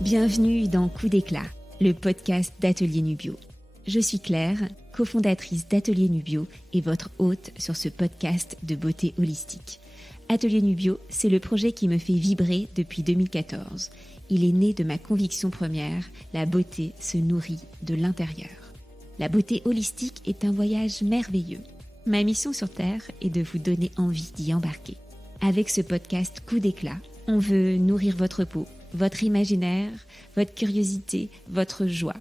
Bienvenue dans Coup d'éclat, le podcast d'Atelier Nubio. Je suis Claire, cofondatrice d'Atelier Nubio et votre hôte sur ce podcast de beauté holistique. Atelier Nubio, c'est le projet qui me fait vibrer depuis 2014. Il est né de ma conviction première, la beauté se nourrit de l'intérieur. La beauté holistique est un voyage merveilleux. Ma mission sur Terre est de vous donner envie d'y embarquer. Avec ce podcast Coup d'éclat, on veut nourrir votre peau, votre imaginaire, votre curiosité, votre joie.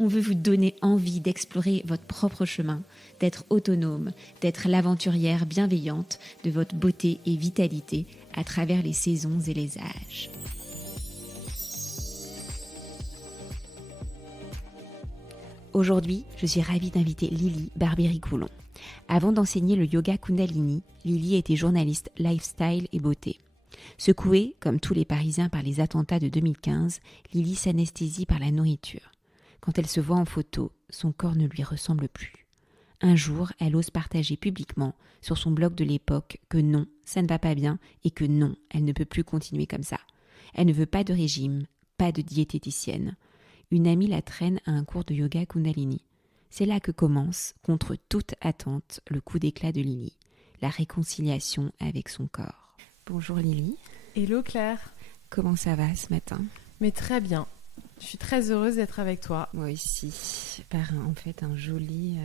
On veut vous donner envie d'explorer votre propre chemin, d'être autonome, d'être l'aventurière bienveillante de votre beauté et vitalité à travers les saisons et les âges. Aujourd'hui, je suis ravie d'inviter Lily Barbieri-Coulon. Avant d'enseigner le yoga Kundalini, Lily était journaliste lifestyle et beauté. Secouée, comme tous les Parisiens, par les attentats de 2015, Lily s'anesthésie par la nourriture. Quand elle se voit en photo, son corps ne lui ressemble plus. Un jour, elle ose partager publiquement, sur son blog de l'époque, que non, ça ne va pas bien et que non, elle ne peut plus continuer comme ça. Elle ne veut pas de régime, pas de diététicienne. Une amie la traîne à un cours de yoga Kundalini. C'est là que commence, contre toute attente, le coup d'éclat de Lily, la réconciliation avec son corps. Bonjour Lily. Hello Claire. Comment ça va ce matin ? Mais très bien. Je suis très heureuse d'être avec toi. Moi aussi, par en fait un joli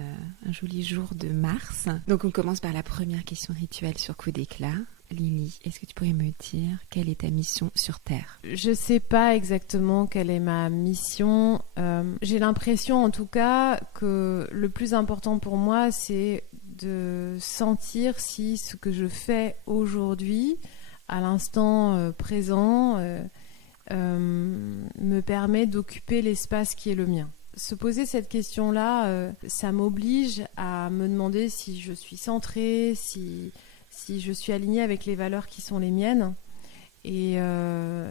jour de mars. Donc on commence par la première question rituelle sur coup d'éclat. Lily, est-ce que tu pourrais me dire quelle est ta mission sur Terre ? Je ne sais pas exactement quelle est ma mission. J'ai l'impression en tout cas que le plus important pour moi, c'est de sentir si ce que je fais aujourd'hui, à l'instant présent, me permet d'occuper l'espace qui est le mien. Se poser cette question-là, ça m'oblige à me demander si je suis centrée, si je suis alignée avec les valeurs qui sont les miennes. Et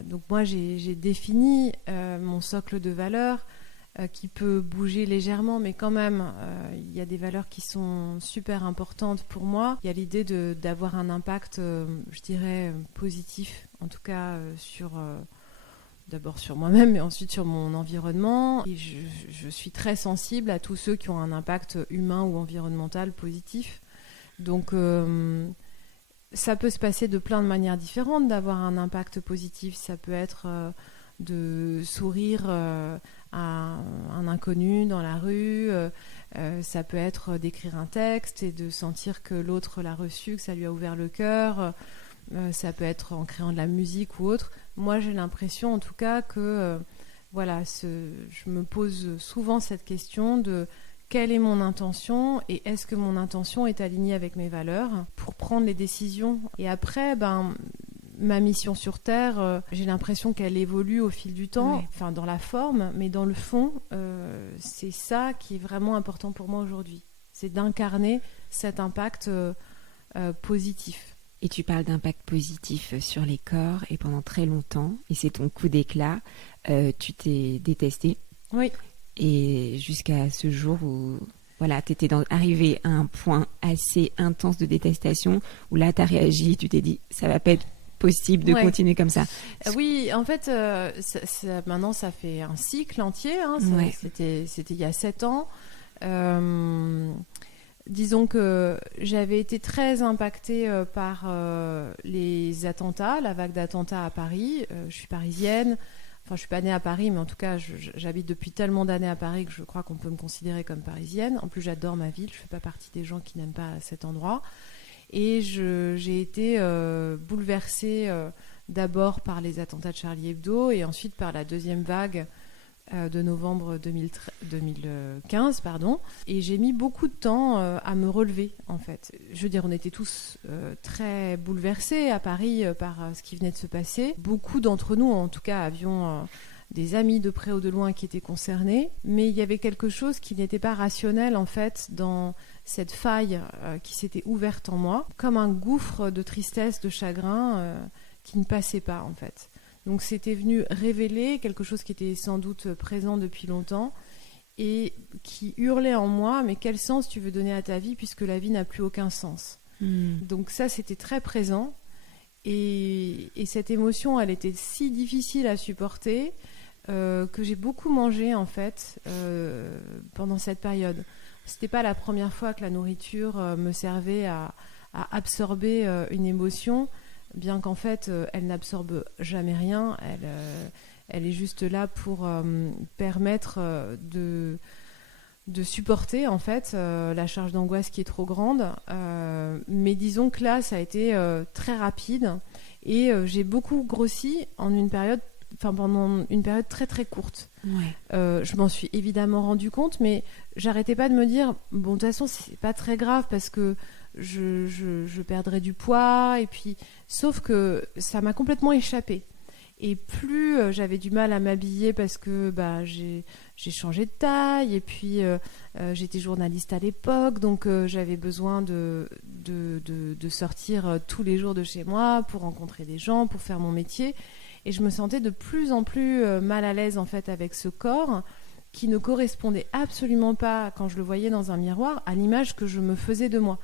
donc moi, j'ai défini mon socle de valeurs qui peut bouger légèrement, mais quand même, il y a des valeurs qui sont super importantes pour moi. Il y a l'idée d'avoir un impact, je dirais, positif, en tout cas d'abord sur moi-même, mais ensuite sur mon environnement. Et je suis très sensible à tous ceux qui ont un impact humain ou environnemental positif. Donc ça peut se passer de plein de manières différentes d'avoir un impact positif. Ça peut être de sourire à un inconnu dans la rue, ça peut être d'écrire un texte et de sentir que l'autre l'a reçu, que ça lui a ouvert le cœur, ça peut être en créant de la musique ou autre. Moi j'ai l'impression en tout cas que je me pose souvent cette question de quelle est mon intention et est-ce que mon intention est alignée avec mes valeurs pour prendre les décisions. Et après, ma mission sur Terre, j'ai l'impression qu'elle évolue au fil du temps, enfin dans la forme, mais dans le fond, c'est ça qui est vraiment important pour moi aujourd'hui. C'est d'incarner cet impact positif. Et tu parles d'impact positif sur les corps, et pendant très longtemps, et c'est ton coup d'éclat, tu t'es détestée. Oui. Et jusqu'à ce jour où tu étais arrivée à un point assez intense de détestation, où là, tu as réagi, tu t'es dit, ça va pas être possible de continuer comme ça. Oui, en fait, maintenant, ça fait un cycle entier. C'était il y a 7 ans. Disons que j'avais été très impactée par les attentats, la vague d'attentats à Paris. Je suis parisienne. Enfin, je suis pas née à Paris, mais en tout cas, j'habite depuis tellement d'années à Paris que je crois qu'on peut me considérer comme parisienne. En plus, j'adore ma ville. Je fais pas partie des gens qui n'aiment pas cet endroit. Et j'ai été bouleversée d'abord par les attentats de Charlie Hebdo et ensuite par la deuxième vague de novembre 2015. Et j'ai mis beaucoup de temps à me relever, en fait. Je veux dire, on était tous très bouleversés à Paris par ce qui venait de se passer. Beaucoup d'entre nous, en tout cas, avions des amis de près ou de loin qui étaient concernés. Mais il y avait quelque chose qui n'était pas rationnel, en fait, dans cette faille qui s'était ouverte en moi, comme un gouffre de tristesse, de chagrin qui ne passait pas, en fait. Donc c'était venu révéler quelque chose qui était sans doute présent depuis longtemps et qui hurlait en moi, mais quel sens tu veux donner à ta vie puisque la vie n'a plus aucun sens. Donc ça, c'était très présent et cette émotion, elle était si difficile à supporter que j'ai beaucoup mangé en fait pendant cette période. C'était pas la première fois que la nourriture me servait à absorber une émotion, bien qu'en fait elle n'absorbe jamais rien. Elle est juste là pour permettre de supporter en fait la charge d'angoisse qui est trop grande. Mais disons que là, ça a été très rapide et j'ai beaucoup grossi pendant une période très très courte. Ouais. Je m'en suis évidemment rendu compte, mais j'arrêtais pas de me dire bon, de toute façon, c'est pas très grave parce que je perdrai du poids, et puis sauf que ça m'a complètement échappé. Et plus j'avais du mal à m'habiller parce que j'ai changé de taille, et puis j'étais journaliste à l'époque, donc j'avais besoin de sortir tous les jours de chez moi pour rencontrer des gens, pour faire mon métier. Et je me sentais de plus en plus mal à l'aise en fait avec ce corps qui ne correspondait absolument pas, quand je le voyais dans un miroir, à l'image que je me faisais de moi.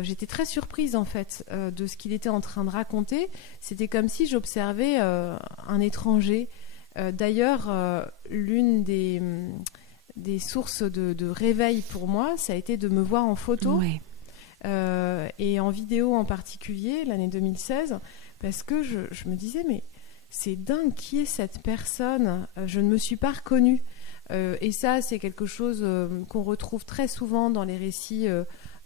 J'étais très surprise en fait de ce qu'il était en train de raconter. C'était comme si j'observais un étranger. D'ailleurs, l'une des sources de réveil pour moi, ça a été de me voir en photo, Ouais. et en vidéo en particulier, l'année 2016, parce que je me disais, mais c'est dingue, qui est cette personne ? Je ne me suis pas reconnue. Et ça, c'est quelque chose qu'on retrouve très souvent dans les récits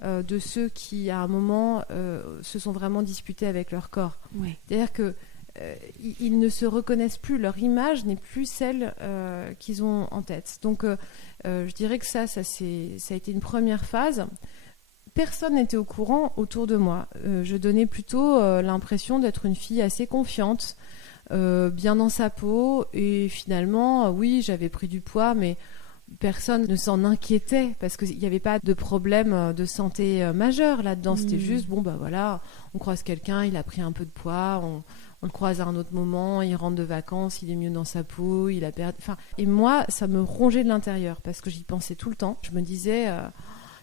de ceux qui, à un moment, se sont vraiment disputés avec leur corps. Ouais. C'est-à-dire que ils ne se reconnaissent plus, leur image n'est plus celle qu'ils ont en tête. Donc, je dirais que ça a été une première phase. Personne n'était au courant autour de moi. Je donnais plutôt l'impression d'être une fille assez confiante, bien dans sa peau, et finalement, oui, j'avais pris du poids, mais personne ne s'en inquiétait parce qu'il n'y avait pas de problème de santé majeur là-dedans. C'était juste, voilà, on croise quelqu'un, il a pris un peu de poids, on le croise à un autre moment, il rentre de vacances, il est mieux dans sa peau, il a perdu... Et moi, ça me rongeait de l'intérieur parce que j'y pensais tout le temps. Je me disais,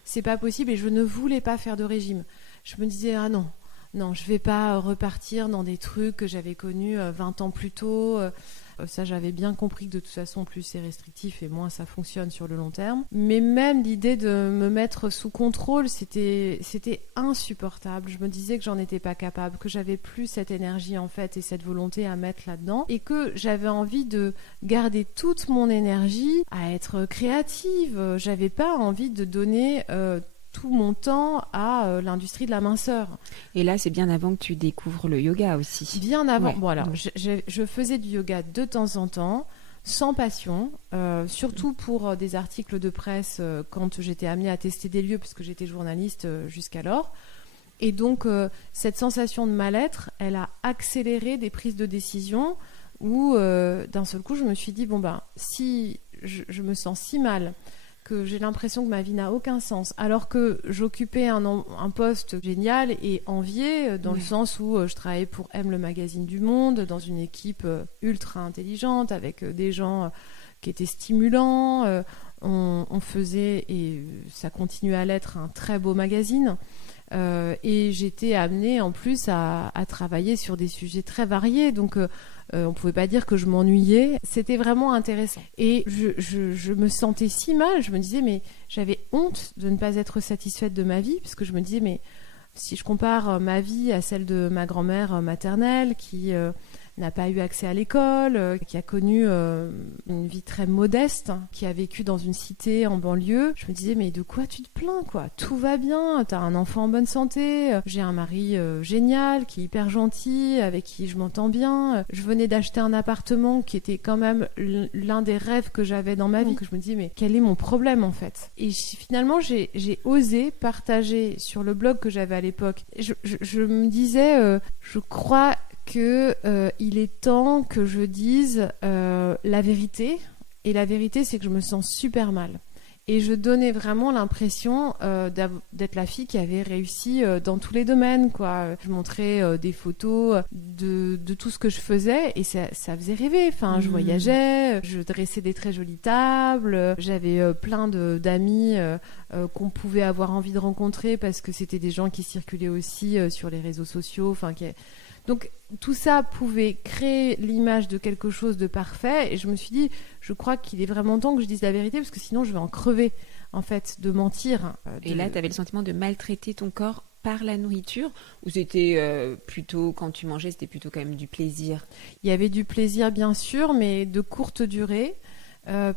c'est pas possible, et je ne voulais pas faire de régime. Je me disais, ah non, je vais pas repartir dans des trucs que j'avais connus 20 ans plus tôt. Ça, j'avais bien compris que de toute façon, plus c'est restrictif et moins ça fonctionne sur le long terme. Mais même l'idée de me mettre sous contrôle, c'était insupportable. Je me disais que j'en étais pas capable, que j'avais plus cette énergie en fait et cette volonté à mettre là-dedans, et que j'avais envie de garder toute mon énergie à être créative. J'avais pas envie de donner tout mon temps à l'industrie de la minceur. Et là, c'est bien avant que tu découvres le yoga aussi. Bien avant. Ouais. Bon, alors, je faisais du yoga de temps en temps, sans passion, surtout pour des articles de presse quand j'étais amenée à tester des lieux, puisque j'étais journaliste jusqu'alors. Et donc, cette sensation de mal-être, elle a accéléré des prises de décision où, d'un seul coup, je me suis dit, si je me sens si mal, que j'ai l'impression que ma vie n'a aucun sens, alors que j'occupais un poste génial et envié, dans le sens où je travaillais pour M, le magazine du Monde, dans une équipe ultra intelligente, avec des gens qui étaient stimulants. On faisait, et ça continuait à l'être, un très beau magazine. Et j'étais amenée en plus à travailler sur des sujets très variés, donc on pouvait pas dire que je m'ennuyais. C'était vraiment intéressant, et je me sentais si mal. Je me disais, mais j'avais honte de ne pas être satisfaite de ma vie, parce que je me disais, mais si je compare ma vie à celle de ma grand-mère maternelle, qui n'a pas eu accès à l'école, qui a connu une vie très modeste, qui a vécu dans une cité en banlieue, je me disais, mais de quoi tu te plains, quoi ? Tout va bien, t'as un enfant en bonne santé, j'ai un mari génial, qui est hyper gentil, avec qui je m'entends bien. Je venais d'acheter un appartement qui était quand même l'un des rêves que j'avais dans ma vie, que je me disais, mais quel est mon problème en fait ? Et finalement, j'ai osé partager sur le blog que j'avais à l'époque. Je me disais, je crois qu'il est temps que je dise la vérité. Et la vérité, c'est que je me sens super mal. Et je donnais vraiment l'impression d'être la fille qui avait réussi dans tous les domaines, quoi. Je montrais des photos de tout ce que je faisais, et ça faisait rêver. Enfin, je voyageais, je dressais des très jolies tables, j'avais plein d'amis qu'on pouvait avoir envie de rencontrer, parce que c'était des gens qui circulaient aussi sur les réseaux sociaux, enfin, Donc tout ça pouvait créer l'image de quelque chose de parfait et je me suis dit, je crois qu'il est vraiment temps que je dise la vérité parce que sinon je vais en crever en fait de mentir. Et là, tu avais le sentiment de maltraiter ton corps par la nourriture ou c'était plutôt, quand tu mangeais, c'était plutôt quand même du plaisir? Il y avait du plaisir bien sûr, mais de courte durée.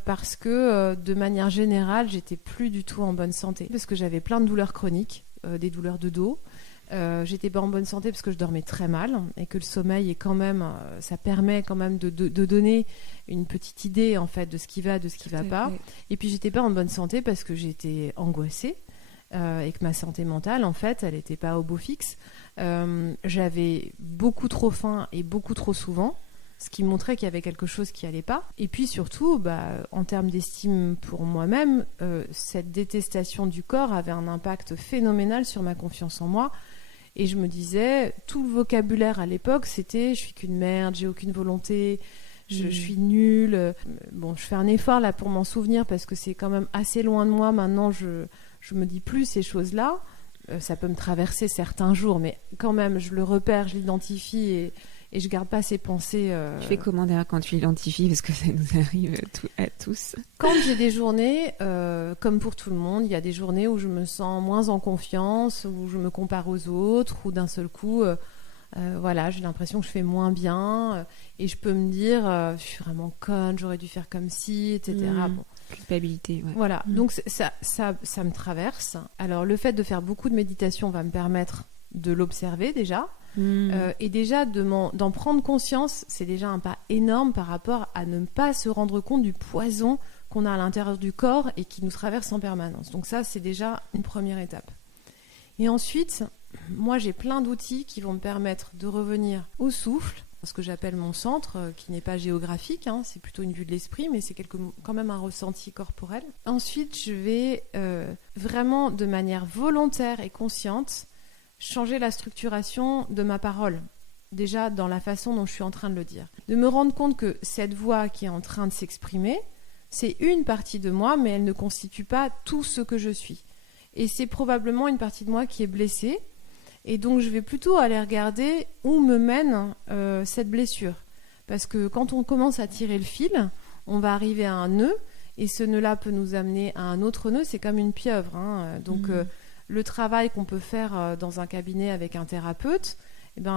Parce que de manière générale, j'étais plus du tout en bonne santé parce que j'avais plein de douleurs chroniques, des douleurs de dos. J'étais pas en bonne santé parce que je dormais très mal et que le sommeil est quand même, ça permet quand même de donner une petite idée en fait de ce qui va, de ce qui va pas. Et puis j'étais pas en bonne santé parce que j'étais angoissée et que ma santé mentale en fait, elle était pas au beau fixe. J'avais beaucoup trop faim et beaucoup trop souvent. Ce qui montrait qu'il y avait quelque chose qui allait pas. Et puis surtout, en termes d'estime pour moi-même, cette détestation du corps avait un impact phénoménal sur ma confiance en moi. Et je me disais, tout le vocabulaire à l'époque, c'était « je suis qu'une merde, j'ai aucune volonté, je suis nulle ». Bon, je fais un effort là pour m'en souvenir parce que c'est quand même assez loin de moi. Maintenant, je me dis plus ces choses-là. Ça peut me traverser certains jours, mais quand même, je le repère, je l'identifie et je garde pas ces pensées. Tu fais comment d'ailleurs quand tu l'identifies, parce que ça nous arrive à tous. Quand j'ai des journées, comme pour tout le monde, il y a des journées où je me sens moins en confiance, où je me compare aux autres, où d'un seul coup, j'ai l'impression que je fais moins bien, et je peux me dire, je suis vraiment conne, j'aurais dû faire comme ci, etc. Bon. Culpabilité, ouais. Voilà, donc ça me traverse. Alors le fait de faire beaucoup de méditation va me permettre de l'observer déjà. Et déjà d'en prendre conscience, c'est déjà un pas énorme par rapport à ne pas se rendre compte du poison qu'on a à l'intérieur du corps et qui nous traverse en permanence. Donc ça, c'est déjà une première étape. Et ensuite, moi, j'ai plein d'outils qui vont me permettre de revenir au souffle, ce que j'appelle mon centre, qui n'est pas géographique, c'est plutôt une vue de l'esprit, mais c'est quand même un ressenti corporel. Ensuite, je vais vraiment, de manière volontaire et consciente, changer la structuration de ma parole, déjà dans la façon dont je suis en train de le dire. De me rendre compte que cette voix qui est en train de s'exprimer, c'est une partie de moi, mais elle ne constitue pas tout ce que je suis. Et c'est probablement une partie de moi qui est blessée. Et donc, je vais plutôt aller regarder où me mène cette blessure. Parce que quand on commence à tirer le fil, on va arriver à un nœud, et ce nœud-là peut nous amener à un autre nœud, c'est comme une pieuvre. Donc, le travail qu'on peut faire dans un cabinet avec un thérapeute,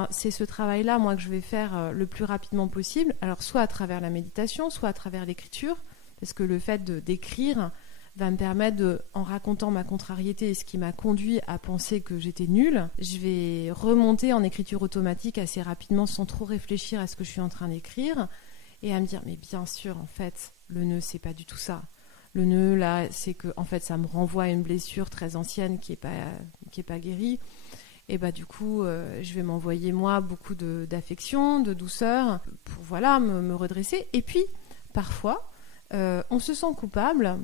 c'est ce travail-là, moi, que je vais faire le plus rapidement possible. Alors, soit à travers la méditation, soit à travers l'écriture, parce que le fait d'écrire va me permettre, en racontant ma contrariété et ce qui m'a conduit à penser que j'étais nulle, je vais remonter en écriture automatique assez rapidement sans trop réfléchir à ce que je suis en train d'écrire et à me dire, mais bien sûr, en fait, le nœud, c'est pas du tout ça. Le nœud, là, c'est que en fait, ça me renvoie à une blessure très ancienne qui est pas guérie. Et du coup, je vais m'envoyer, moi, beaucoup d'affection, de douceur pour, me redresser. Et puis, parfois, on se sent coupable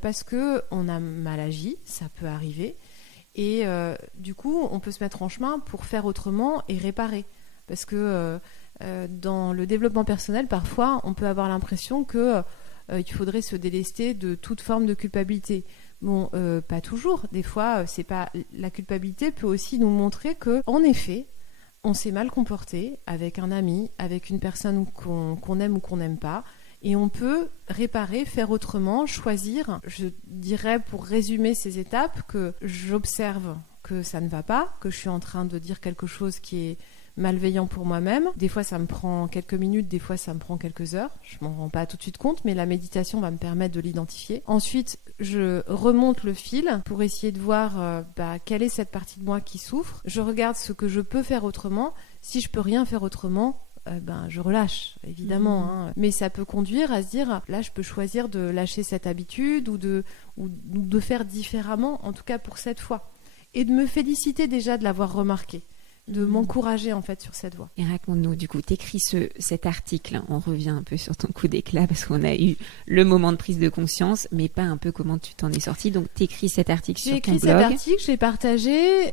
parce qu'on a mal agi, ça peut arriver. Et du coup, on peut se mettre en chemin pour faire autrement et réparer. Parce que dans le développement personnel, parfois, on peut avoir l'impression que il faudrait se délester de toute forme de culpabilité. Bon, pas toujours. Des fois, c'est pas... la culpabilité peut aussi nous montrer que, en effet, on s'est mal comporté avec un ami, avec une personne qu'on aime ou qu'on n'aime pas, et on peut réparer, faire autrement, choisir. Je dirais, pour résumer ces étapes, que j'observe que ça ne va pas, que je suis en train de dire quelque chose qui est malveillant pour moi-même. Des fois, ça me prend quelques minutes, des fois, ça me prend quelques heures. Je m'en rends pas tout de suite compte, mais la méditation va me permettre de l'identifier. Ensuite, je remonte le fil pour essayer de voir quelle est cette partie de moi qui souffre. Je regarde ce que je peux faire autrement. Si je peux rien faire autrement, je relâche, évidemment. Mais ça peut conduire à se dire, là, je peux choisir de lâcher cette habitude ou de faire différemment, en tout cas pour cette fois. Et de me féliciter déjà de l'avoir remarqué. De m'encourager en fait sur cette voie. Et raconte-nous, du coup, t'écris cet article, on revient un peu sur ton coup d'éclat parce qu'on a eu le moment de prise de conscience, mais pas un peu comment tu t'en es sortie. Donc t'écris cet article sur ton blog. J'ai écrit cet article, je l'ai partagé.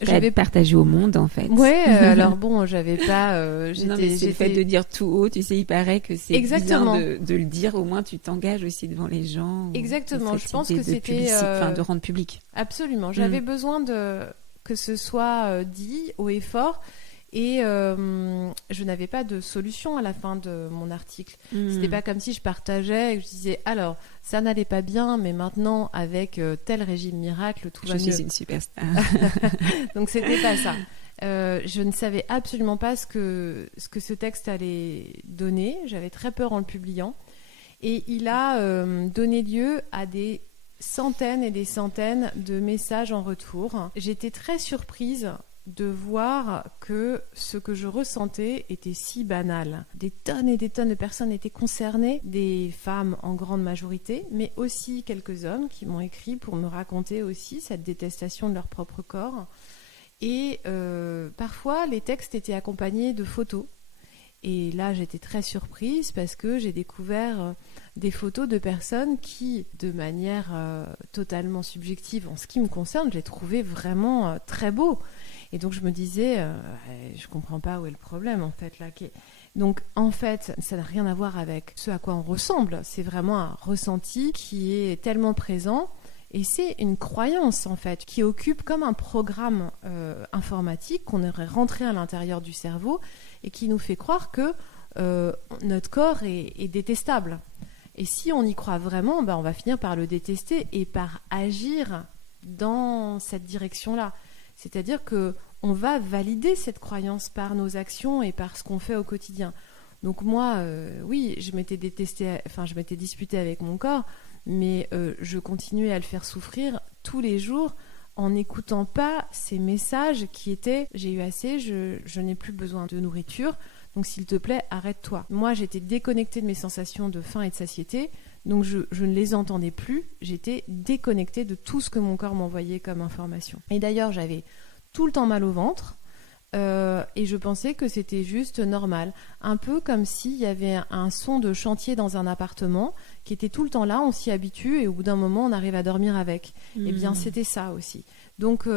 J'avais partagé au monde en fait. Ouais, alors bon, j'avais pas... non mais c'est le fait de dire tout haut, tu sais, il paraît que c'est exactement bien de le dire, au moins tu t'engages aussi devant les gens. Exactement, je pense que c'était... de rendre public. Absolument, j'avais besoin que ce soit dit haut et fort. Et je n'avais pas de solution à la fin de mon article. C'était pas comme si je partageais et que je disais alors ça n'allait pas bien, mais maintenant avec tel régime miracle tout va mieux. Je suis une superstar. Donc c'était pas ça. Je ne savais absolument pas ce que ce texte allait donner. J'avais très peur en le publiant. Et il a donné lieu à des centaines et des centaines de messages en retour. J'étais très surprise de voir que ce que je ressentais était si banal. Des tonnes et des tonnes de personnes étaient concernées, des femmes en grande majorité, mais aussi quelques hommes qui m'ont écrit pour me raconter aussi cette détestation de leur propre corps. Et parfois, les textes étaient accompagnés de photos. Et là, j'étais très surprise parce que j'ai découvert des photos de personnes qui, de manière totalement subjective, en ce qui me concerne, je les trouvais vraiment très beaux. Et donc, je me disais, je comprends pas où est le problème, en fait, là. Donc, en fait, ça n'a rien à voir avec ce à quoi on ressemble. C'est vraiment un ressenti qui est tellement présent. Et c'est une croyance, en fait, qui occupe comme un programme informatique qu'on aurait rentré à l'intérieur du cerveau et qui nous fait croire que notre corps est détestable. Et si on y croit vraiment, on va finir par le détester et par agir dans cette direction-là. C'est-à-dire qu'on va valider cette croyance par nos actions et par ce qu'on fait au quotidien. Donc moi, oui, je m'étais disputée avec mon corps, mais je continuais à le faire souffrir tous les jours en n'écoutant pas ces messages qui étaient « j'ai eu assez, je n'ai plus besoin de nourriture, donc s'il te plaît, arrête-toi ». Moi, j'étais déconnectée de mes sensations de faim et de satiété, donc je ne les entendais plus, j'étais déconnectée de tout ce que mon corps m'envoyait comme information. Et d'ailleurs, j'avais tout le temps mal au ventre, et je pensais que c'était juste normal. Un peu comme s'il y avait un son de chantier dans un appartement qui était tout le temps là, on s'y habitue et au bout d'un moment on arrive à dormir avec. Eh bien c'était ça aussi. Donc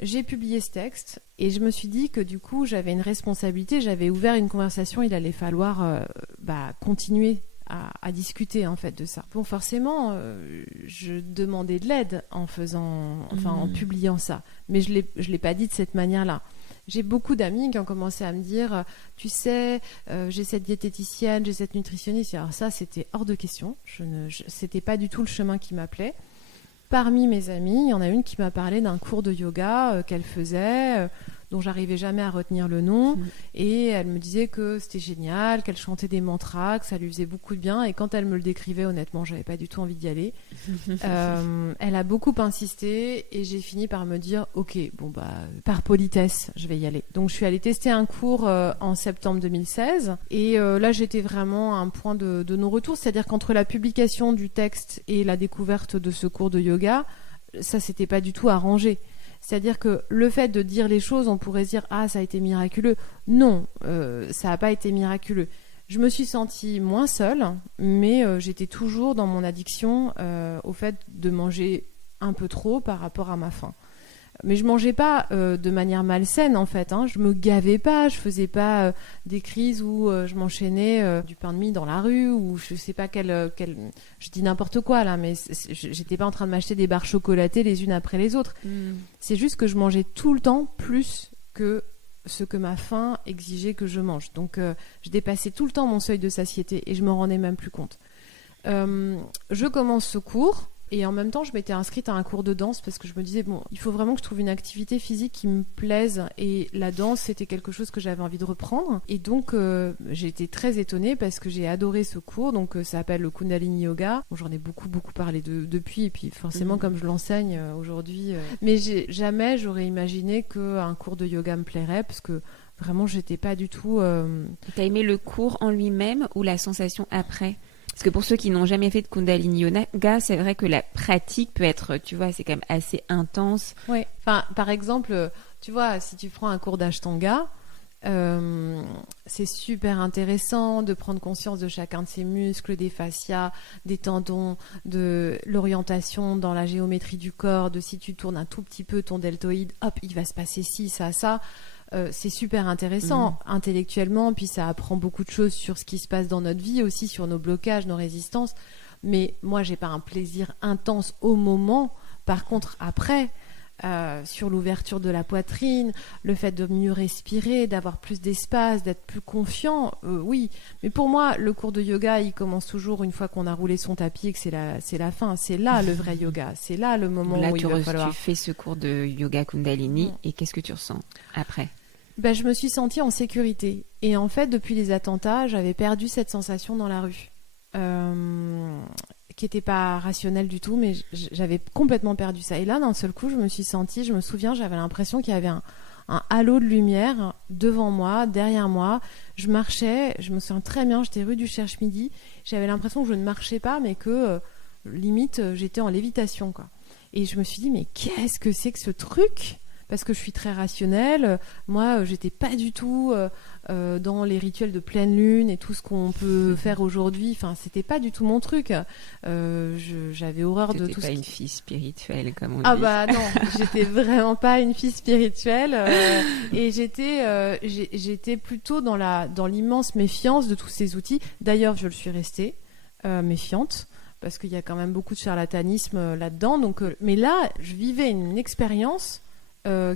j'ai publié ce texte et je me suis dit que du coup j'avais une responsabilité, j'avais ouvert une conversation, il allait falloir continuer à discuter en fait de ça. Bon, forcément, je demandais de l'aide en publiant ça, mais je l'ai pas dit de cette manière-là. J'ai beaucoup d'amis qui ont commencé à me dire tu sais, j'ai cette diététicienne, j'ai cette nutritionniste. Alors ça, c'était hors de question. C'était pas du tout le chemin qui m'appelait. Parmi mes amies, il y en a une qui m'a parlé d'un cours de yoga qu'elle faisait, dont j'arrivais jamais à retenir le nom. Et elle me disait que c'était génial, qu'elle chantait des mantras, que ça lui faisait beaucoup de bien. Et quand elle me le décrivait, honnêtement, j'avais pas du tout envie d'y aller. Elle a beaucoup insisté et j'ai fini par me dire ok, par politesse, je vais y aller. Donc je suis allée tester un cours en septembre 2016 et là j'étais vraiment à un point de non-retour, c'est-à-dire qu'entre la publication du texte et la découverte de ce cours de yoga, ça s'était pas du tout arrangé. C'est-à-dire que le fait de dire les choses, on pourrait se dire « Ah, ça a été miraculeux ». Non, ça n'a pas été miraculeux. Je me suis sentie moins seule, mais j'étais toujours dans mon addiction au fait de manger un peu trop par rapport à ma faim. Mais je mangeais pas de manière malsaine en fait. Je me gavais pas, je faisais pas des crises où je m'enchaînais du pain de mie dans la rue ou je sais pas je dis n'importe quoi là, mais j'étais pas en train de m'acheter des barres chocolatées les unes après les autres. C'est juste que je mangeais tout le temps plus que ce que ma faim exigeait que je mange. Donc je dépassais tout le temps mon seuil de satiété et je me rendais même plus compte. Je commence ce cours. Et en même temps, je m'étais inscrite à un cours de danse parce que je me disais, il faut vraiment que je trouve une activité physique qui me plaise. Et la danse, c'était quelque chose que j'avais envie de reprendre. Et donc, j'ai été très étonnée parce que j'ai adoré ce cours. Donc, ça s'appelle le Kundalini Yoga. Bon, j'en ai beaucoup parlé depuis. Et puis, forcément, comme je l'enseigne aujourd'hui. Mais jamais j'aurais imaginé qu'un cours de yoga me plairait parce que vraiment, j'étais pas du tout... T'as aimé le cours en lui-même ou la sensation après ? Parce que pour ceux qui n'ont jamais fait de Kundalini Yoga, c'est vrai que la pratique peut être, tu vois, c'est quand même assez intense. Oui. Enfin, par exemple, tu vois, si tu prends un cours d'Ashtanga, c'est super intéressant de prendre conscience de chacun de ses muscles, des fascias, des tendons, de l'orientation dans la géométrie du corps, de si tu tournes un tout petit peu ton deltoïde, hop, il va se passer ci, ça. C'est super intéressant intellectuellement, puis ça apprend beaucoup de choses sur ce qui se passe dans notre vie aussi, sur nos blocages, nos résistances. Mais moi, j'ai pas un plaisir intense au moment. Par contre, après, sur l'ouverture de la poitrine, le fait de mieux respirer, d'avoir plus d'espace, d'être plus confiant, oui. Mais pour moi, le cours de yoga, il commence toujours une fois qu'on a roulé son tapis et que c'est la fin. C'est là le vrai yoga. C'est là le moment où il va falloir... Tu fais ce cours de yoga Kundalini et qu'est-ce que tu ressens après ? Je me suis sentie en sécurité. Et en fait, depuis les attentats, j'avais perdu cette sensation dans la rue. Qui n'était pas rationnelle du tout, mais j'avais complètement perdu ça. Et là, d'un seul coup, je me souviens, j'avais l'impression qu'il y avait un halo de lumière devant moi, derrière moi. Je marchais, je me souviens très bien, j'étais rue du Cherche-Midi. J'avais l'impression que je ne marchais pas, mais que limite, j'étais en lévitation, quoi. Et je me suis dit, mais qu'est-ce que c'est que ce truc ? Parce que je suis très rationnelle. Moi, j'étais pas du tout dans les rituels de pleine lune et tout ce qu'on peut faire aujourd'hui. Enfin, c'était pas du tout mon truc. J'avais horreur de tout. T'étais pas une fille spirituelle, comme on dit. Ah bah non, j'étais vraiment pas une fille spirituelle. Et j'étais plutôt dans l'immense méfiance de tous ces outils. D'ailleurs, je le suis restée méfiante. Parce qu'il y a quand même beaucoup de charlatanisme là-dedans. Donc, mais là, je vivais une expérience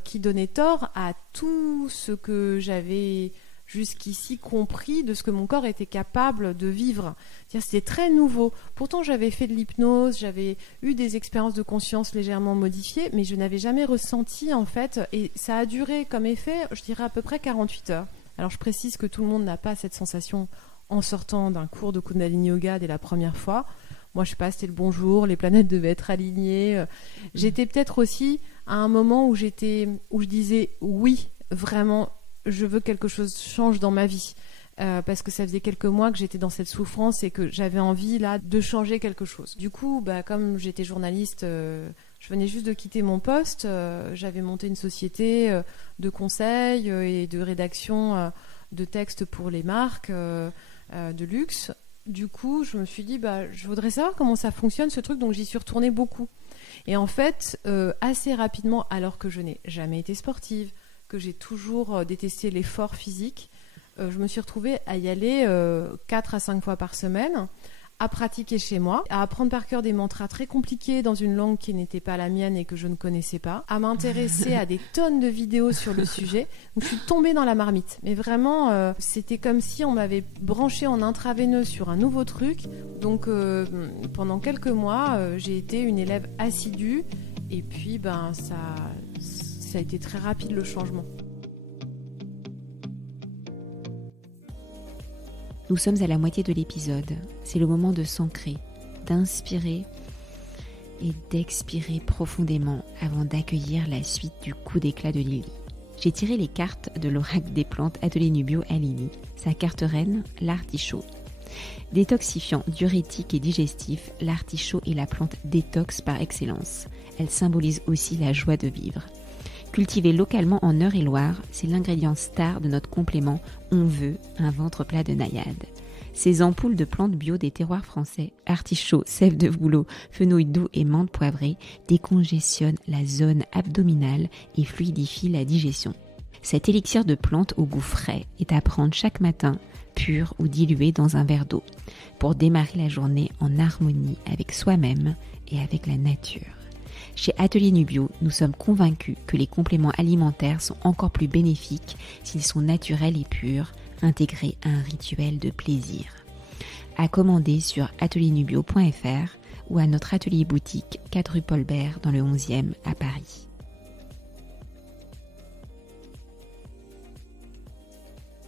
qui donnait tort à tout ce que j'avais jusqu'ici compris de ce que mon corps était capable de vivre. C'est-à-dire, c'était très nouveau. Pourtant, j'avais fait de l'hypnose, j'avais eu des expériences de conscience légèrement modifiées, mais je n'avais jamais ressenti, en fait, et ça a duré comme effet, je dirais à peu près 48 heures. Alors, je précise que tout le monde n'a pas cette sensation en sortant d'un cours de Kundalini Yoga dès la première fois. Moi, je sais pas, c'était le bonjour, les planètes devaient être alignées. J'étais peut-être aussi à un moment où je disais oui, vraiment, je veux que quelque chose change dans ma vie. Parce que ça faisait quelques mois que j'étais dans cette souffrance et que j'avais envie là de changer quelque chose. Du coup, comme j'étais journaliste, je venais juste de quitter mon poste. J'avais monté une société de conseil et de rédaction de textes pour les marques de luxe. Du coup, je me suis dit, je voudrais savoir comment ça fonctionne ce truc, donc j'y suis retournée beaucoup. Et en fait, assez rapidement, alors que je n'ai jamais été sportive, que j'ai toujours détesté l'effort physique, je me suis retrouvée à y aller 4 à 5 fois par semaine, à pratiquer chez moi, à apprendre par cœur des mantras très compliqués dans une langue qui n'était pas la mienne et que je ne connaissais pas, à m'intéresser à des tonnes de vidéos sur le sujet. Donc je suis tombée dans la marmite. Mais vraiment, c'était comme si on m'avait branché en intraveineux sur un nouveau truc. Donc pendant quelques mois, j'ai été une élève assidue et puis ça a été très rapide le changement. Nous sommes à la moitié de l'épisode. C'est le moment de s'ancrer, d'inspirer et d'expirer profondément avant d'accueillir la suite du coup d'éclat de Lily. J'ai tiré les cartes de l'oracle des plantes Atelier Nubio à Lily. Sa carte reine, l'artichaut. Détoxifiant, diurétique et digestif, l'artichaut est la plante détox par excellence. Elle symbolise aussi la joie de vivre. Cultivé localement en Eure-et-Loire, c'est l'ingrédient star de notre complément On veut un ventre plat de naïade. Ces ampoules de plantes bio des terroirs français, artichaut, sève de bouleau, fenouil doux et menthe poivrée, décongestionnent la zone abdominale et fluidifient la digestion. Cet élixir de plantes au goût frais est à prendre chaque matin, pur ou dilué dans un verre d'eau, pour démarrer la journée en harmonie avec soi-même et avec la nature. Chez Atelier Nubio, nous sommes convaincus que les compléments alimentaires sont encore plus bénéfiques s'ils sont naturels et purs, intégrés à un rituel de plaisir. À commander sur atelierNubio.fr ou à notre atelier boutique 4 rue Paul Bert dans le 11e à Paris.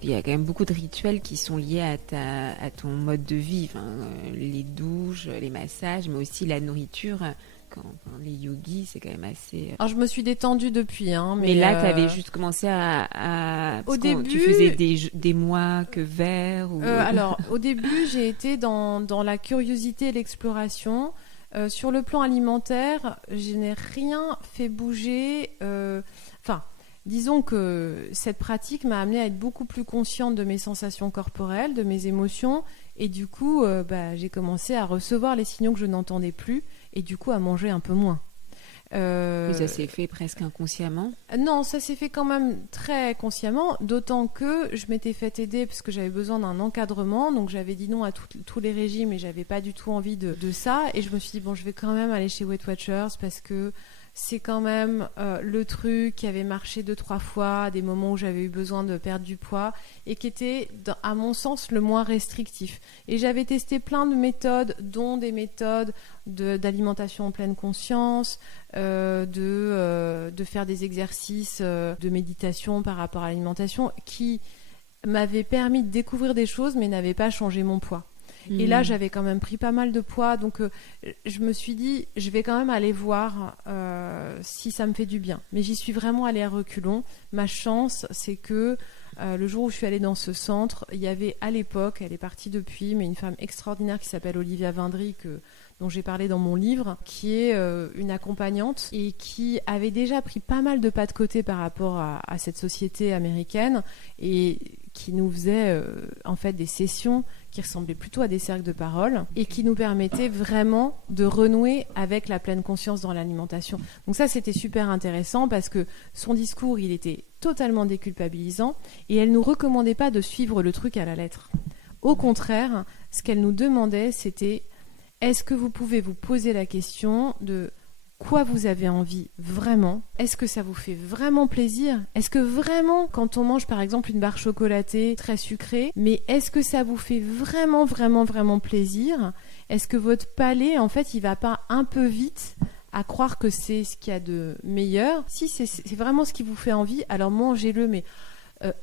Il y a quand même beaucoup de rituels qui sont liés à ton mode de vie, les douches, les massages, mais aussi la nourriture. Les yogis, c'est quand même assez... Alors, je me suis détendue depuis. Mais là, tu avais juste commencé à... Au début... Tu faisais des mois que verts ou... Alors, au début, j'ai été dans la curiosité et l'exploration. Sur le plan alimentaire, je n'ai rien fait bouger. Disons que cette pratique m'a amenée à être beaucoup plus consciente de mes sensations corporelles, de mes émotions. Et du coup, j'ai commencé à recevoir les signaux que je n'entendais plus. Et du coup à manger un peu moins. Mais ça s'est fait presque inconsciemment ? Non, ça s'est fait quand même très consciemment, d'autant que je m'étais fait aider parce que j'avais besoin d'un encadrement, donc j'avais dit non à tous les régimes et j'avais pas du tout envie de ça. Et je me suis dit, je vais quand même aller chez Weight Watchers parce que c'est quand même le truc qui avait marché 2-3 fois à des moments où j'avais eu besoin de perdre du poids et qui était, à mon sens, le moins restrictif. Et j'avais testé plein de méthodes, dont des méthodes d'alimentation en pleine conscience, de faire des exercices de méditation par rapport à l'alimentation qui m'avaient permis de découvrir des choses mais n'avaient pas changé mon poids. Et là, j'avais quand même pris pas mal de poids, donc je me suis dit, je vais quand même aller voir si ça me fait du bien. Mais j'y suis vraiment allée à reculons. Ma chance, c'est que le jour où je suis allée dans ce centre, il y avait à l'époque, elle est partie depuis, mais une femme extraordinaire qui s'appelle Olivia Vindry, dont j'ai parlé dans mon livre, qui est une accompagnante et qui avait déjà pris pas mal de pas de côté par rapport à cette société américaine et qui nous faisait en fait des sessions qui ressemblaient plutôt à des cercles de parole et qui nous permettaient vraiment de renouer avec la pleine conscience dans l'alimentation. Donc ça, c'était super intéressant parce que son discours, il était totalement déculpabilisant et elle nous recommandait pas de suivre le truc à la lettre. Au contraire, ce qu'elle nous demandait, c'était: est-ce que vous pouvez vous poser la question de quoi vous avez envie vraiment? Est-ce que ça vous fait vraiment plaisir? Est-ce que vraiment, quand on mange par exemple une barre chocolatée très sucrée, mais est-ce que ça vous fait vraiment, vraiment, vraiment plaisir? Est-ce que votre palais, en fait, il va pas un peu vite à croire que c'est ce qu'il y a de meilleur? Si c'est vraiment ce qui vous fait envie, alors mangez-le, mais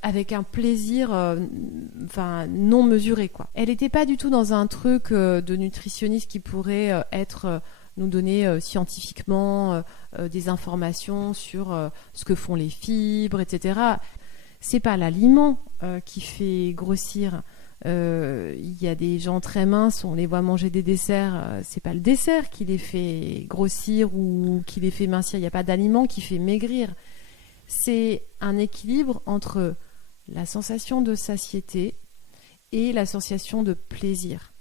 avec un plaisir non mesuré, quoi. Elle n'était pas du tout dans un truc de nutritionniste qui pourrait nous donner scientifiquement des informations sur ce que font les fibres, etc. C'est pas l'aliment qui fait grossir. Il y a des gens très minces, on les voit manger des desserts, c'est pas le dessert qui les fait grossir ou qui les fait mincir. Il n'y a pas d'aliment qui fait maigrir. C'est un équilibre entre la sensation de satiété et la sensation de plaisir.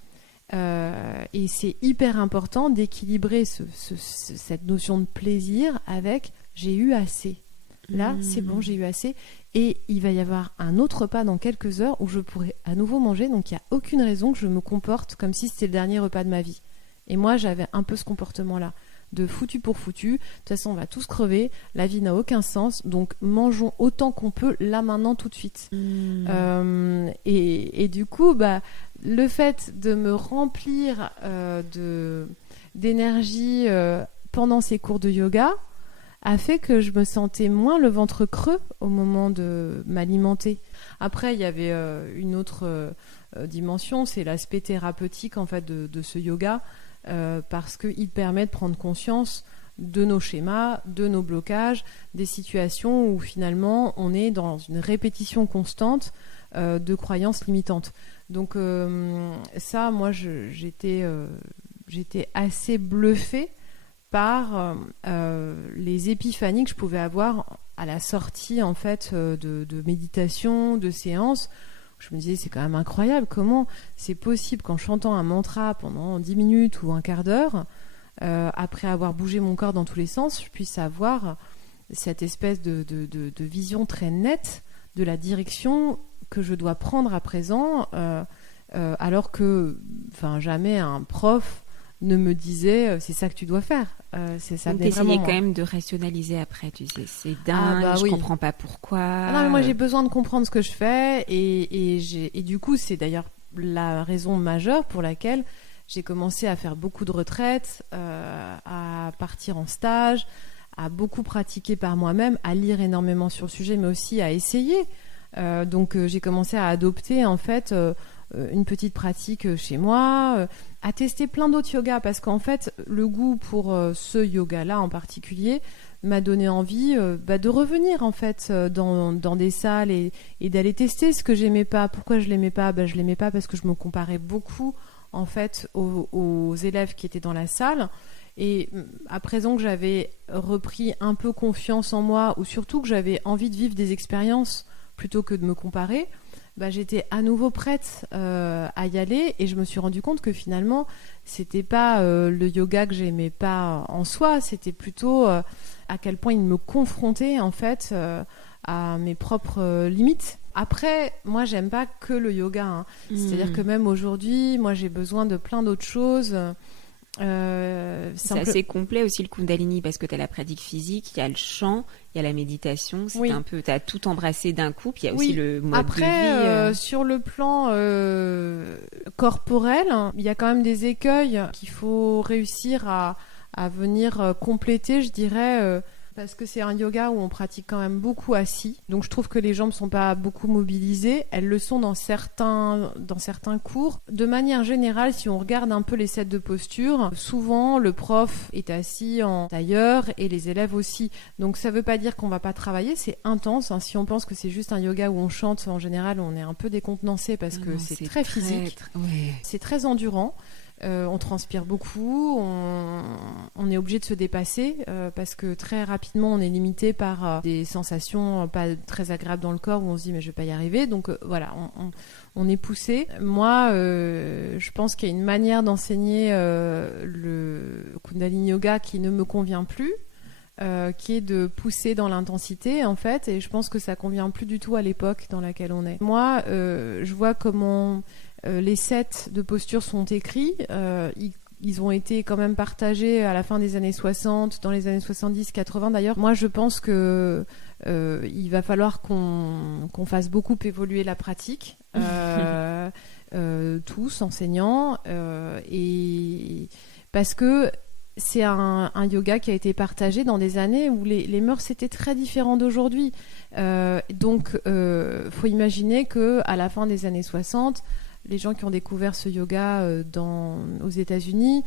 Et c'est hyper important d'équilibrer cette notion de plaisir avec « j'ai eu assez ». Là, c'est bon, j'ai eu assez. Et il va y avoir un autre repas dans quelques heures où je pourrai à nouveau manger. Donc, il n'y a aucune raison que je me comporte comme si c'était le dernier repas de ma vie. Et moi, j'avais un peu ce comportement-là. De foutu pour foutu, de toute façon on va tous crever, la vie n'a aucun sens, donc mangeons autant qu'on peut là maintenant tout de suite. Et du coup le fait de me remplir d'énergie pendant ces cours de yoga a fait que je me sentais moins le ventre creux au moment de m'alimenter. Après il y avait une autre dimension, c'est l'aspect thérapeutique en fait de ce yoga. Parce qu'il permet de prendre conscience de nos schémas, de nos blocages, des situations où finalement on est dans une répétition constante de croyances limitantes. Donc ça, moi, j'étais assez bluffée par les épiphanies que je pouvais avoir à la sortie en fait de méditation, de séances. Je me disais, c'est quand même incroyable, comment c'est possible qu'en chantant un mantra pendant 10 minutes ou un quart d'heure, après avoir bougé mon corps dans tous les sens, je puisse avoir cette espèce de vision très nette de la direction que je dois prendre à présent, alors que jamais un prof ne me disait c'est ça que tu dois faire. C'est ça. Donc t'essayais quand même de rationaliser après, tu sais, c'est dingue, je comprends pas pourquoi. Non, mais moi j'ai besoin de comprendre ce que je fais et du coup c'est d'ailleurs la raison majeure pour laquelle j'ai commencé à faire beaucoup de retraites, à partir en stage, à beaucoup pratiquer par moi-même, à lire énormément sur le sujet, mais aussi à essayer. Donc j'ai commencé à adopter en fait une petite pratique chez moi, à tester plein d'autres yogas parce qu'en fait le goût pour ce yoga-là en particulier m'a donné envie de revenir en fait dans des salles et d'aller tester ce que j'aimais pas. Pourquoi je l'aimais pas? Je l'aimais pas parce que je me comparais beaucoup en fait aux élèves qui étaient dans la salle. Et à présent que j'avais repris un peu confiance en moi ou surtout que j'avais envie de vivre des expériences plutôt que de me comparer, j'étais à nouveau prête à y aller et je me suis rendu compte que finalement c'était pas le yoga que j'aimais pas en soi, c'était plutôt à quel point il me confrontait en fait à mes propres limites. Après, moi j'aime pas que le yoga, hein. C'est-à-dire que même aujourd'hui, moi j'ai besoin de plein d'autres choses. C'est assez complet aussi le Kundalini parce que tu as la pratique physique, il y a le chant, il y a la méditation. C'est un peu, tu as tout embrassé d'un coup. Puis il y a aussi le mode de vie. Après, sur le plan corporel, il y a quand même des écueils qu'il faut réussir à venir compléter, je dirais. Parce que c'est un yoga où on pratique quand même beaucoup assis. Donc je trouve que les jambes ne sont pas beaucoup mobilisées. Elles le sont dans certains cours. De manière générale, si on regarde un peu les sets de posture, souvent le prof est assis en tailleur et les élèves aussi. Donc ça ne veut pas dire qu'on ne va pas travailler, c'est intense. Si on pense que c'est juste un yoga où on chante, en général, on est un peu décontenancé parce que c'est très physique. C'est très endurant. On transpire beaucoup, on est obligé de se dépasser parce que très rapidement on est limité par des sensations pas très agréables dans le corps où on se dit mais je vais pas y arriver, donc voilà, on est poussé. Moi je pense qu'il y a une manière d'enseigner le Kundalini Yoga qui ne me convient plus, qui est de pousser dans l'intensité en fait, et je pense que ça convient plus du tout à l'époque dans laquelle on est. Moi je vois comment les sets de posture sont écrits, ils ont été quand même partagés à la fin des années 60, dans les années 70, 80 d'ailleurs. Moi je pense que il va falloir qu'on fasse beaucoup évoluer la pratique, tous enseignants, et parce que c'est un yoga qui a été partagé dans des années où les mœurs étaient très différentes d'aujourd'hui. Donc faut imaginer qu'à la fin des années 60, les gens qui ont découvert ce yoga aux États-Unis,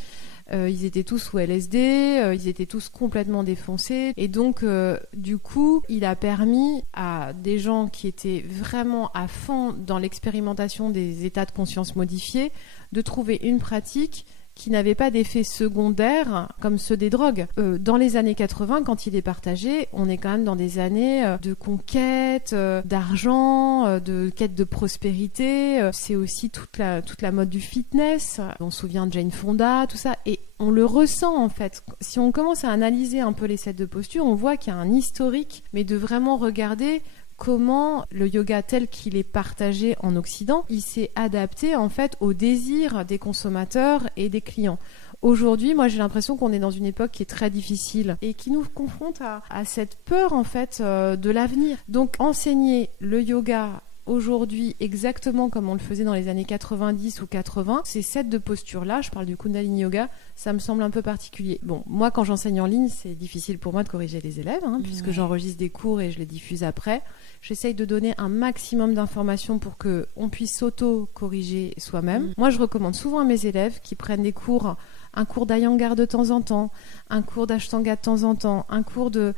ils étaient tous sous LSD, ils étaient tous complètement défoncés. Et donc, du coup, il a permis à des gens qui étaient vraiment à fond dans l'expérimentation des états de conscience modifiés de trouver une pratique qui n'avait pas d'effets secondaires comme ceux des drogues. Dans les années 80, quand il est partagé, on est quand même dans des années de conquête, d'argent, de quête de prospérité. C'est aussi toute la mode du fitness. On se souvient de Jane Fonda, tout ça. Et on le ressent en fait. Si on commence à analyser un peu les sets de posture, on voit qu'il y a un historique, mais de vraiment regarder comment le yoga tel qu'il est partagé en Occident, il s'est adapté en fait aux désirs des consommateurs et des clients. Aujourd'hui, moi j'ai l'impression qu'on est dans une époque qui est très difficile et qui nous confronte à cette peur en fait de l'avenir. Donc enseigner le yoga aujourd'hui exactement comme on le faisait dans les années 90 ou 80, ces sets de postures-là, je parle du Kundalini Yoga, ça me semble un peu particulier. Bon, moi quand j'enseigne en ligne, c'est difficile pour moi de corriger les élèves, puisque j'enregistre des cours et je les diffuse après. J'essaye de donner un maximum d'informations pour qu'on puisse s'auto-corriger soi-même. Moi, je recommande souvent à mes élèves qui prennent des cours, un cours d'Iyengar de temps en temps, un cours d'Ashtanga de temps en temps, un cours de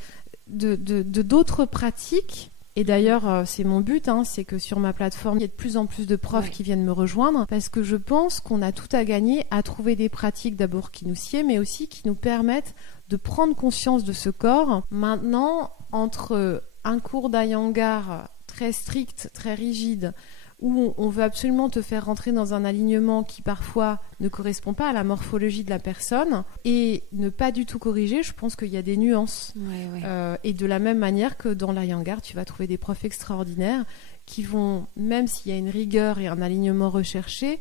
d'autres pratiques. Et d'ailleurs, c'est mon but, c'est que sur ma plateforme, il y ait de plus en plus de profs qui viennent me rejoindre, parce que je pense qu'on a tout à gagner à trouver des pratiques d'abord qui nous sied, mais aussi qui nous permettent de prendre conscience de ce corps. Maintenant, entre un cours d'Iyengar très strict, très rigide, où on veut absolument te faire rentrer dans un alignement qui parfois ne correspond pas à la morphologie de la personne, et ne pas du tout corriger, je pense qu'il y a des nuances. Et de la même manière que dans l'Iyengar, tu vas trouver des profs extraordinaires qui vont, même s'il y a une rigueur et un alignement recherché,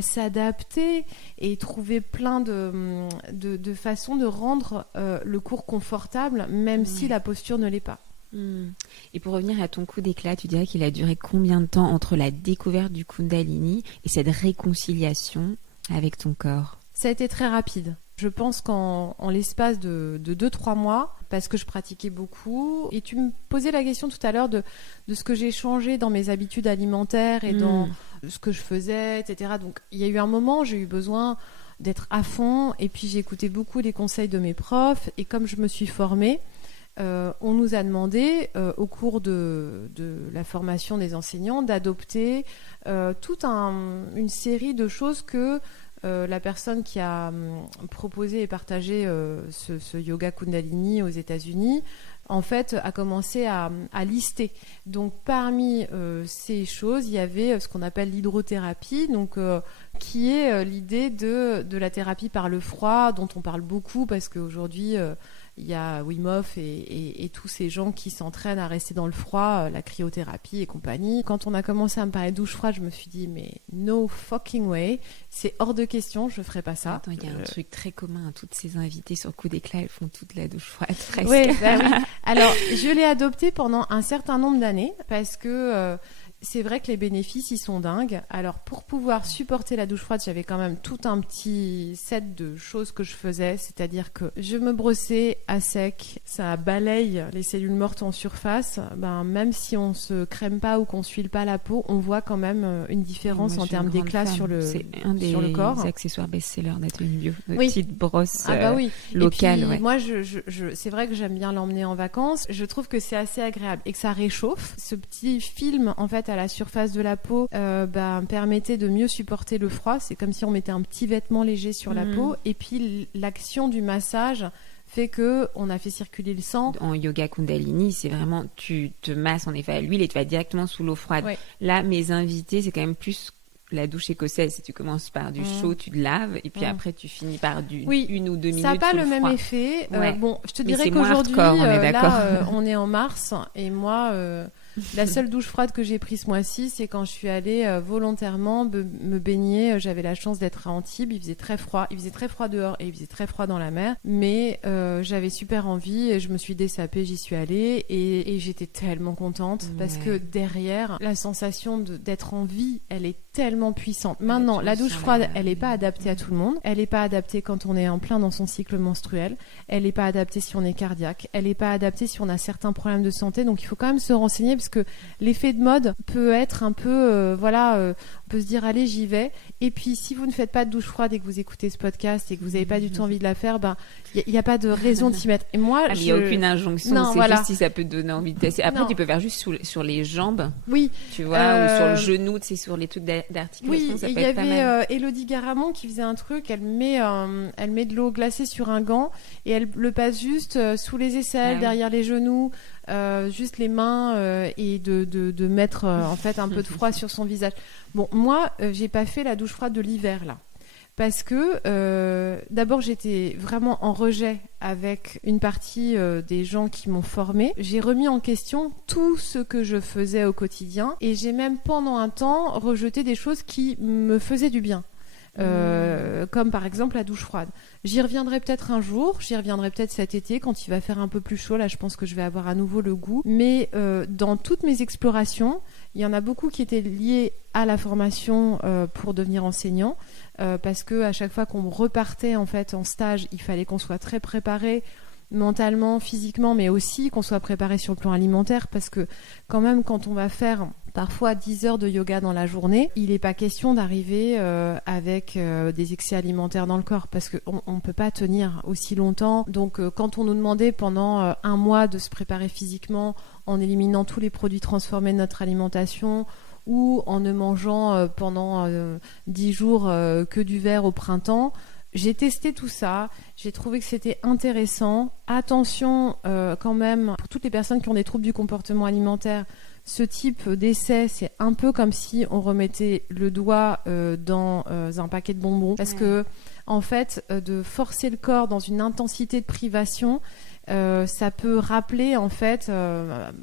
s'adapter et trouver plein de façons de rendre le cours confortable, même si la posture ne l'est pas. Et pour revenir à ton coup d'éclat, tu dirais qu'il a duré combien de temps entre la découverte du Kundalini et cette réconciliation avec ton corps ? Ça a été très rapide. Je pense qu'en l'espace de 2-3 mois, parce que je pratiquais beaucoup, et tu me posais la question tout à l'heure de ce que j'ai changé dans mes habitudes alimentaires et dans ce que je faisais, etc. Donc il y a eu un moment, j'ai eu besoin d'être à fond, et puis j'ai écouté beaucoup les conseils de mes profs, et comme je me suis formée, on nous a demandé au cours de la formation des enseignants d'adopter toute une série de choses que la personne qui a proposé et partagé ce yoga Kundalini aux États-Unis en fait a commencé à lister. Donc parmi ces choses, il y avait ce qu'on appelle l'hydrothérapie, donc qui est l'idée de la thérapie par le froid, dont on parle beaucoup parce qu'aujourd'hui il y a Wim Hof et tous ces gens qui s'entraînent à rester dans le froid, la cryothérapie et compagnie. Quand on a commencé à me parler de douche froide, je me suis dit mais no fucking way, c'est hors de question, je ferai pas ça. Attends, il y a un truc très commun à toutes ces invitées sur Coup d'éclat, elles font toute la douche froide presque. Oui. Alors je l'ai adopté pendant un certain nombre d'années parce que c'est vrai que les bénéfices, ils sont dingues. Alors, pour pouvoir supporter la douche froide, j'avais quand même tout un petit set de choses que je faisais. C'est-à-dire que je me brossais à sec, ça balaye les cellules mortes en surface. Même si on se crème pas ou qu'on s'huile pas la peau, on voit quand même une différence en termes d'éclat sur le corps. C'est un des accessoires best-sellers d'Atelier Bio. Une petite brosse oui. locale. Et puis, moi, c'est vrai que j'aime bien l'emmener en vacances. Je trouve que c'est assez agréable et que ça réchauffe. Ce petit film, en fait, à la surface de la peau permettait de mieux supporter le froid. C'est comme si on mettait un petit vêtement léger sur la peau. Et puis l'action du massage fait que on a fait circuler le sang. En yoga Kundalini, c'est vraiment tu te masses en effet à l'huile et tu vas directement sous l'eau froide. Ouais. Là, mes invités, c'est quand même plus la douche écossaise. Si tu commences par du chaud, tu te laves et puis après tu finis par une ou deux minutes. Ça n'a pas le même effet. Je te dirais qu'aujourd'hui, on est en mars et moi, la seule douche froide que j'ai prise ce mois-ci, c'est quand je suis allée volontairement me baigner. J'avais la chance d'être à Antibes, il faisait très froid. Il faisait très froid dehors et il faisait très froid dans la mer. Mais j'avais super envie et je me suis dessapée, j'y suis allée et j'étais tellement contente parce que derrière, la sensation d'être en vie, elle est tellement puissante. Maintenant, la douche froide, elle n'est pas adaptée à tout le monde. Elle n'est pas adaptée quand on est en plein dans son cycle menstruel. Elle n'est pas adaptée si on est cardiaque. Elle n'est pas adaptée si on a certains problèmes de santé. Donc, il faut quand même se renseigner parce que l'effet de mode peut être un peu, on peut se dire, allez, j'y vais. Et puis, si vous ne faites pas de douche froide et que vous écoutez ce podcast et que vous n'avez pas du tout envie de la faire, il n'y a pas de raison de s'y mettre. Et moi, il n'y a aucune injonction. C'est juste si ça peut te donner envie de tester. Après, tu peux faire juste sur les jambes. Oui. Tu vois, ou sur le genou, sur les trucs d'articulation. Oui, il y avait Élodie Garamond qui faisait un truc. Elle met de l'eau glacée sur un gant et elle le passe juste sous les aisselles, derrière les genoux, juste les mains et de mettre en fait un peu de froid sur son visage. Bon, moi, j'ai pas fait la douche froide de l'hiver là. Parce que d'abord j'étais vraiment en rejet avec une partie des gens qui m'ont formée. J'ai remis en question tout ce que je faisais au quotidien et j'ai même pendant un temps rejeté des choses qui me faisaient du bien. Comme par exemple la douche froide. J'y reviendrai peut-être un jour, j'y reviendrai peut-être cet été quand il va faire un peu plus chaud. Là, je pense que je vais avoir à nouveau le goût. Mais dans toutes mes explorations, il y en a beaucoup qui étaient liés à la formation pour devenir enseignant, parce que à chaque fois qu'on repartait en fait en stage, il fallait qu'on soit très préparé mentalement, physiquement, mais aussi qu'on soit préparé sur le plan alimentaire, parce que quand même quand on va faire parfois 10 heures de yoga dans la journée, il n'est pas question d'arriver avec des excès alimentaires dans le corps, parce qu'on ne peut pas tenir aussi longtemps. Donc quand on nous demandait pendant un mois de se préparer physiquement en éliminant tous les produits transformés de notre alimentation, ou en ne mangeant pendant 10 jours que du verre au printemps, j'ai testé tout ça, j'ai trouvé que c'était intéressant. Attention quand même, pour toutes les personnes qui ont des troubles du comportement alimentaire, ce type d'essai, c'est un peu comme si on remettait le doigt dans un paquet de bonbons. Parce que, en fait, de forcer le corps dans une intensité de privation, ça peut rappeler en fait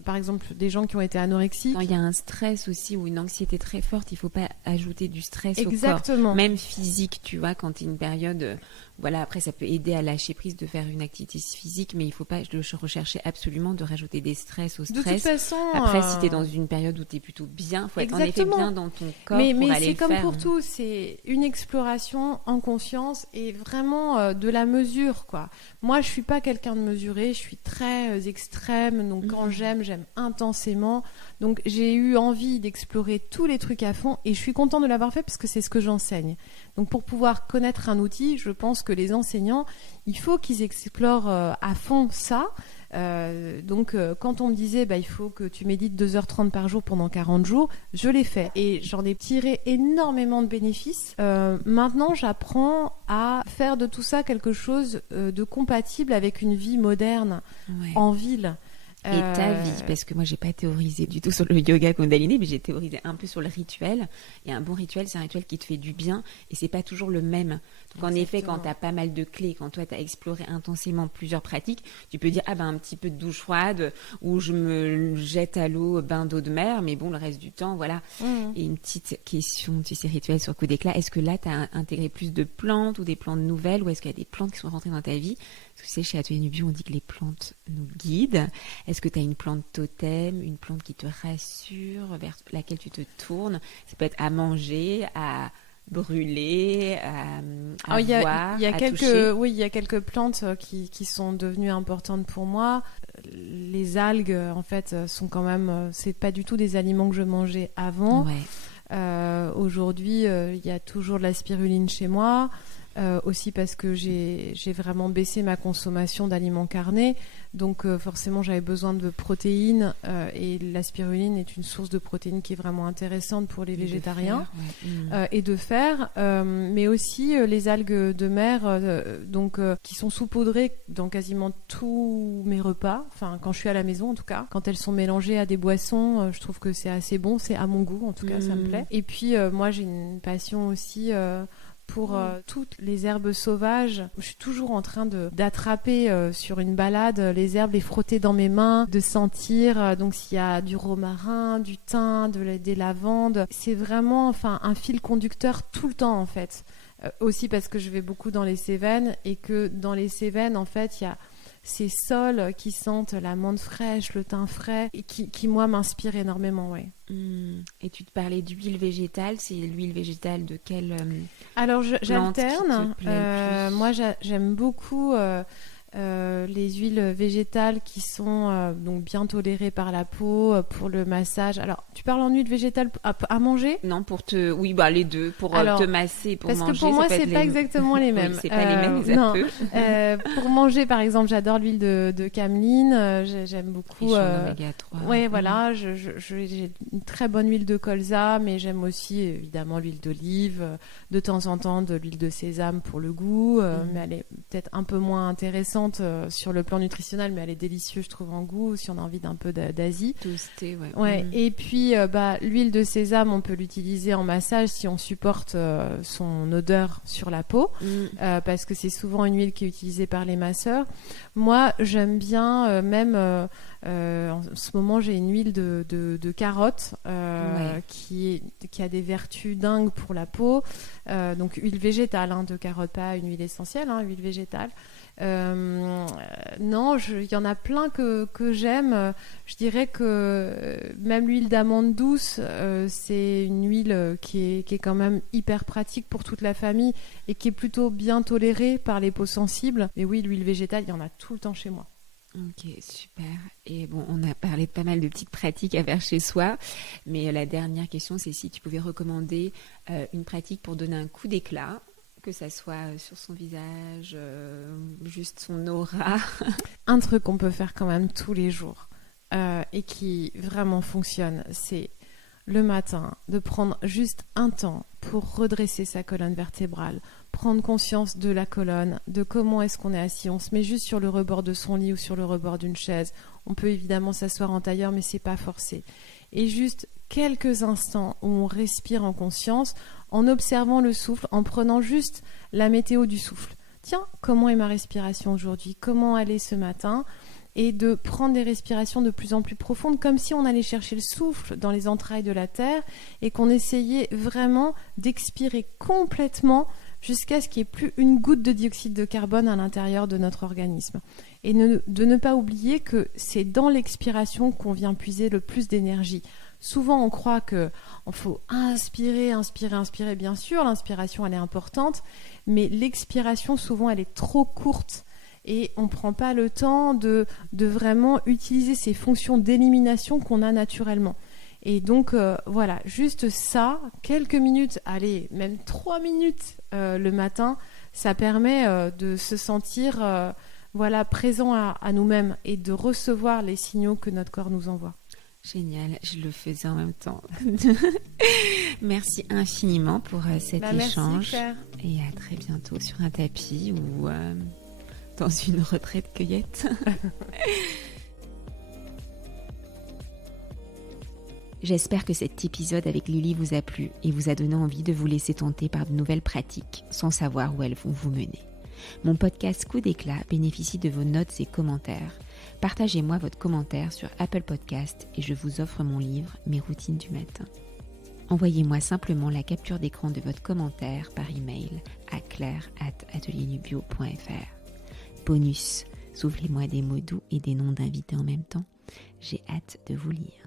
par exemple des gens qui ont été anorexiques. Il y a un stress aussi ou une anxiété très forte, il ne faut pas ajouter du stress Exactement. au corps, même physique, tu vois, quand tu es une période après ça peut aider à lâcher prise de faire une activité physique, mais il ne faut pas rechercher absolument de rajouter des stress au stress. De toute façon, après si tu es dans une période où tu es plutôt bien, il faut être en effet bien dans ton corps mais pour aller le faire. Mais c'est comme pour tout, c'est une exploration en conscience et vraiment de la mesure, quoi. Moi je ne suis pas quelqu'un de mesuré, je suis très extrême, donc quand j'aime intensément. Donc j'ai eu envie d'explorer tous les trucs à fond et je suis contente de l'avoir fait parce que c'est ce que j'enseigne. Donc pour pouvoir connaître un outil, je pense que les enseignants, il faut qu'ils explorent à fond ça. Donc quand on me disait il faut que tu médites 2h30 par jour pendant 40 jours, je l'ai fait et j'en ai tiré énormément de bénéfices. Maintenant j'apprends à faire de tout ça quelque chose de compatible avec une vie moderne en ville. Et ta vie, parce que moi, j'ai pas théorisé du tout sur le yoga Kundalini, mais j'ai théorisé un peu sur le rituel. Et un bon rituel, c'est un rituel qui te fait du bien et c'est pas toujours le même. Donc, Exactement. en effet, quand tu as pas mal de clés, quand toi, tu as exploré intensément plusieurs pratiques, tu peux dire, un petit peu de douche froide ou je me jette à l'eau, bain d'eau de mer, mais bon, le reste du temps, voilà. Et une petite question, tu sais, rituel sur coup d'éclat. Est-ce que là, tu as intégré plus de plantes ou des plantes nouvelles ou est-ce qu'il y a des plantes qui sont rentrées dans ta vie? Parce que tu sais, chez Atelier Nubio, on dit que les plantes nous guident. Est-ce que tu as une plante totem, une plante qui te rassure, vers laquelle tu te tournes? Ça peut être à manger, à brûler, à voir, il y a à quelques, toucher. oui, il y a quelques plantes qui sont devenues importantes pour moi. Les algues, en fait, sont quand même, c'est pas du tout des aliments que je mangeais avant. Ouais. Aujourd'hui, il y a toujours de la spiruline chez moi. Aussi parce que j'ai vraiment baissé ma consommation d'aliments carnés, donc forcément j'avais besoin de protéines et la spiruline est une source de protéines qui est vraiment intéressante pour les végétariens et de fer, mais aussi les algues de mer qui sont saupoudrées dans quasiment tous mes repas, enfin quand je suis à la maison en tout cas, quand elles sont mélangées à des boissons, je trouve que c'est assez bon, c'est à mon goût en tout cas, ça me plaît. Et puis moi j'ai une passion aussi pour toutes les herbes sauvages. Je suis toujours en train d'attraper sur une balade les herbes, les frotter dans mes mains, de sentir. Donc s'il y a du romarin, du thym, des lavandes, c'est vraiment un fil conducteur tout le temps en fait. Aussi parce que je vais beaucoup dans les Cévennes et que dans les Cévennes en fait il y a ces sols qui sentent la menthe fraîche, le thym frais, et qui moi m'inspirent énormément, ouais. Et tu te parlais d'huile végétale, c'est l'huile végétale de quelle Alors plante j'alterne. qui te plaît le plus? Moi j'aime beaucoup les huiles végétales qui sont donc bien tolérées par la peau pour le massage. Alors tu parles en huile végétale à manger? Non, les deux, pour Alors, te masser, pour parce manger. que pour moi, ça peut c'est être pas exactement les mêmes. Oui, c'est pas les mêmes, mais ça non. peut. Pour manger, par exemple, j'adore l'huile de cameline. J'aime beaucoup. Riche en oméga 3. Ouais, voilà. J'ai une très bonne huile de colza, mais j'aime aussi évidemment l'huile d'olive. De temps en temps, de l'huile de sésame pour le goût, mais elle est peut-être un peu moins intéressante sur le plan nutritionnel, mais elle est délicieuse, je trouve, en goût, si on a envie d'un peu d'Asie. Toasté, ouais. Ouais. Et puis, l'huile de sésame, on peut l'utiliser en massage si on supporte son odeur sur la peau, parce que c'est souvent une huile qui est utilisée par les masseurs. Moi, j'aime bien, en ce moment, j'ai une huile de carotte qui a des vertus dingues pour la peau. Donc, huile végétale de carotte, pas une huile essentielle, huile végétale. Non, il y en a plein que j'aime. Je dirais que même l'huile d'amande douce, c'est une huile qui est quand même hyper pratique pour toute la famille et qui est plutôt bien tolérée par les peaux sensibles. Mais oui, l'huile végétale, il y en a tout le temps chez moi. Ok, super. Et bon, on a parlé de pas mal de petites pratiques à faire chez soi, mais la dernière question, c'est si tu pouvais recommander une pratique pour donner un coup d'éclat, que ça soit sur son visage, juste son aura. Un truc qu'on peut faire quand même tous les jours et qui vraiment fonctionne, c'est le matin de prendre juste un temps pour redresser sa colonne vertébrale, prendre conscience de la colonne, de comment est-ce qu'on est assis. On se met juste sur le rebord de son lit ou sur le rebord d'une chaise. On peut évidemment s'asseoir en tailleur, mais c'est pas forcé. Et juste quelques instants où on respire en conscience, en observant le souffle, en prenant juste la météo du souffle. Tiens, comment est ma respiration aujourd'hui? Comment elle est ce matin? Et de prendre des respirations de plus en plus profondes, comme si on allait chercher le souffle dans les entrailles de la terre et qu'on essayait vraiment d'expirer complètement jusqu'à ce qu'il n'y ait plus une goutte de dioxyde de carbone à l'intérieur de notre organisme. Et de ne pas oublier que c'est dans l'expiration qu'on vient puiser le plus d'énergie. Souvent, on croit qu'il faut inspirer, bien sûr, l'inspiration, elle est importante, mais l'expiration, souvent, elle est trop courte. Et on ne prend pas le temps de vraiment utiliser ces fonctions d'élimination qu'on a naturellement. Et donc, voilà, juste ça, quelques minutes, allez, même 3 minutes le matin, ça permet de se sentir présent à nous-mêmes et de recevoir les signaux que notre corps nous envoie. Génial, je le faisais en même temps. Merci infiniment pour cet échange. Merci, Claire. Et à très bientôt sur un tapis ou dans une retraite cueillette. J'espère que cet épisode avec Lily vous a plu et vous a donné envie de vous laisser tenter par de nouvelles pratiques sans savoir où elles vont vous mener. Mon podcast Coup d'éclat bénéficie de vos notes et commentaires. Partagez-moi votre commentaire sur Apple Podcast et je vous offre mon livre Mes routines du matin. Envoyez-moi simplement la capture d'écran de votre commentaire par email à claire@ateliernubio.fr. Bonus, soufflez-moi des mots doux et des noms d'invités en même temps. J'ai hâte de vous lire.